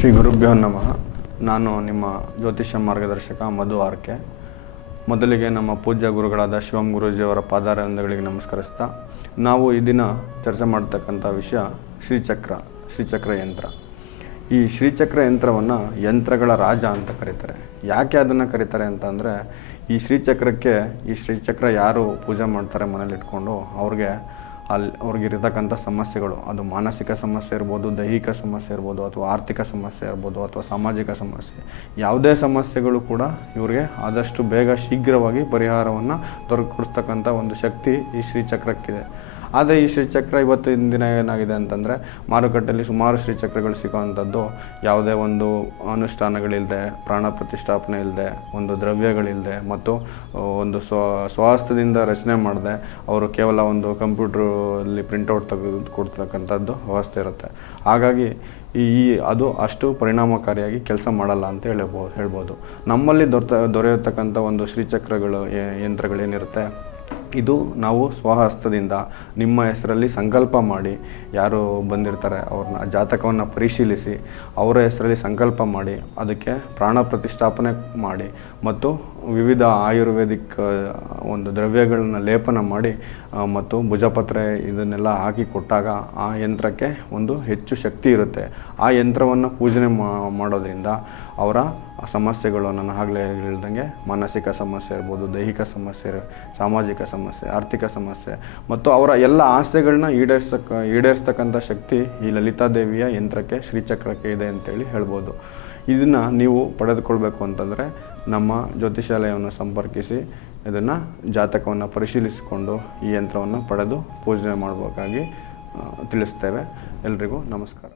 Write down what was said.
ಶ್ರೀ ಗುರುಭ್ಯೋ ನಮಃ. ನಾನು ನಿಮ್ಮ ಜ್ಯೋತಿಷ್ಯ ಮಾರ್ಗದರ್ಶಕ ಮಧು ಆರ್ಕೆ. ಮೊದಲಿಗೆ ನಮ್ಮ ಪೂಜ್ಯ ಗುರುಗಳಾದ ಶಿವಂ ಗುರೂಜಿಯವರ ಪಾದಾರವಿಂದಗಳಿಗೆ ನಮಸ್ಕರಿಸ್ತಾ, ನಾವು ಈ ದಿನ ಚರ್ಚೆ ಮಾಡ್ತಕ್ಕಂಥ ವಿಷಯ ಶ್ರೀಚಕ್ರ ಯಂತ್ರ. ಈ ಶ್ರೀಚಕ್ರ ಯಂತ್ರವನ್ನು ಯಂತ್ರಗಳ ರಾಜ ಅಂತ ಕರೀತಾರೆ. ಯಾಕೆ ಅದನ್ನು ಕರೀತಾರೆ ಅಂತ ಅಂದರೆ, ಈ ಶ್ರೀಚಕ್ರ ಯಾರು ಪೂಜೆ ಮಾಡ್ತಾರೆ ಮನೇಲಿ ಇಟ್ಕೊಂಡು ಅವ್ರಿಗಿರ್ತಕ್ಕಂಥ ಸಮಸ್ಯೆಗಳು, ಅದು ಮಾನಸಿಕ ಸಮಸ್ಯೆ ಇರ್ಬೋದು, ದೈಹಿಕ ಸಮಸ್ಯೆ ಇರ್ಬೋದು, ಅಥವಾ ಆರ್ಥಿಕ ಸಮಸ್ಯೆ ಇರ್ಬೋದು, ಅಥವಾ ಸಾಮಾಜಿಕ ಸಮಸ್ಯೆ, ಯಾವುದೇ ಸಮಸ್ಯೆಗಳು ಕೂಡ ಇವ್ರಿಗೆ ಆದಷ್ಟು ಬೇಗ ಶೀಘ್ರವಾಗಿ ಪರಿಹಾರವನ್ನು ದೊರಕಿಸ್ತಕ್ಕಂಥ ಒಂದು ಶಕ್ತಿ ಈ ಶ್ರೀಚಕ್ರಕ್ಕಿದೆ. ಆದರೆ ಈ ಶ್ರೀಚಕ್ರ ಇವತ್ತಿನ ದಿನ ಏನಾಗಿದೆ ಅಂತಂದರೆ, ಮಾರುಕಟ್ಟೆಯಲ್ಲಿ ಸುಮಾರು ಶ್ರೀಚಕ್ರಗಳು ಸಿಗೋವಂಥದ್ದು ಯಾವುದೇ ಒಂದು ಅನುಷ್ಠಾನಗಳಿಲ್ಲದೆ, ಪ್ರಾಣ ಪ್ರತಿಷ್ಠಾಪನೆ ಇಲ್ಲದೆ, ಒಂದು ದ್ರವ್ಯಗಳಿಲ್ಲದೆ, ಮತ್ತು ಒಂದು ಸ್ವಹಸ್ತದಿಂದ ರಚನೆ ಮಾಡದೆ ಅವರು ಕೇವಲ ಒಂದು ಕಂಪ್ಯೂಟ್ರಲ್ಲಿ ಪ್ರಿಂಟೌಟ್ ತೆಗೆದು ಕೊಡ್ತಕ್ಕಂಥದ್ದು ವ್ಯವಸ್ಥೆ ಇರುತ್ತೆ. ಹಾಗಾಗಿ ಅದು ಅಷ್ಟು ಪರಿಣಾಮಕಾರಿಯಾಗಿ ಕೆಲಸ ಮಾಡಲ್ಲ ಅಂತ ಹೇಳ್ಬೋದು. ನಮ್ಮಲ್ಲಿ ದೊರೆಯತಕ್ಕಂಥ ಒಂದು ಶ್ರೀಚಕ್ರಗಳು ಯಂತ್ರಗಳೇನಿರುತ್ತೆ, ಇದು ನಾವು ಸ್ವಹಸ್ತದಿಂದ ನಿಮ್ಮ ಹೆಸರಲ್ಲಿ ಸಂಕಲ್ಪ ಮಾಡಿ, ಯಾರು ಬಂದಿರ್ತಾರೆ ಅವ್ರನ್ನ ಜಾತಕವನ್ನು ಪರಿಶೀಲಿಸಿ ಅವರ ಹೆಸರಲ್ಲಿ ಸಂಕಲ್ಪ ಮಾಡಿ, ಅದಕ್ಕೆ ಪ್ರಾಣ ಪ್ರತಿಷ್ಠಾಪನೆ ಮಾಡಿ, ಮತ್ತು ವಿವಿಧ ಆಯುರ್ವೇದಿಕ್ ಒಂದು ದ್ರವ್ಯಗಳನ್ನ ಲೇಪನ ಮಾಡಿ ಮತ್ತು ಭುಜಪತ್ರೆ ಇದನ್ನೆಲ್ಲ ಹಾಕಿ ಕೊಟ್ಟಾಗ ಆ ಯಂತ್ರಕ್ಕೆ ಒಂದು ಹೆಚ್ಚು ಶಕ್ತಿ ಇರುತ್ತೆ. ಆ ಯಂತ್ರವನ್ನು ಪೂಜನೆ ಮಾಡೋದ್ರಿಂದ ಅವರ ಸಮಸ್ಯೆಗಳು, ನಾನು ಆಗಲೇ ಹೇಳ್ದಂಗೆ ಮಾನಸಿಕ ಸಮಸ್ಯೆ ಇರ್ಬೋದು, ದೈಹಿಕ ಸಮಸ್ಯೆ, ಸಾಮಾಜಿಕ ಸಮಸ್ಯೆ, ಆರ್ಥಿಕ ಸಮಸ್ಯೆ, ಮತ್ತು ಅವರ ಎಲ್ಲ ಆಸೆಗಳನ್ನ ಈಡೇರಿಸ್ತಕ್ಕಂಥ ಶಕ್ತಿ ಈ ಲಲಿತಾದೇವಿಯ ಯಂತ್ರಕ್ಕೆ, ಶ್ರೀಚಕ್ರಕ್ಕೆ ಇದೆ ಅಂತೇಳಿ ಹೇಳ್ಬೋದು. ಇದನ್ನು ನೀವು ಪಡೆದುಕೊಳ್ಬೇಕು ಅಂತಂದರೆ ನಮ್ಮ ಜ್ಯೋತಿಷಾಲಯವನ್ನು ಸಂಪರ್ಕಿಸಿ ಇದನ್ನು ಜಾತಕವನ್ನು ಪರಿಶೀಲಿಸಿಕೊಂಡು ಈ ಯಂತ್ರವನ್ನು ಪಡೆದು ಪೂಜನೆ ಮಾಡಬೇಕಾಗಿ ತಿಳಿಸ್ತೇವೆ. ಎಲ್ರಿಗೂ ನಮಸ್ಕಾರ.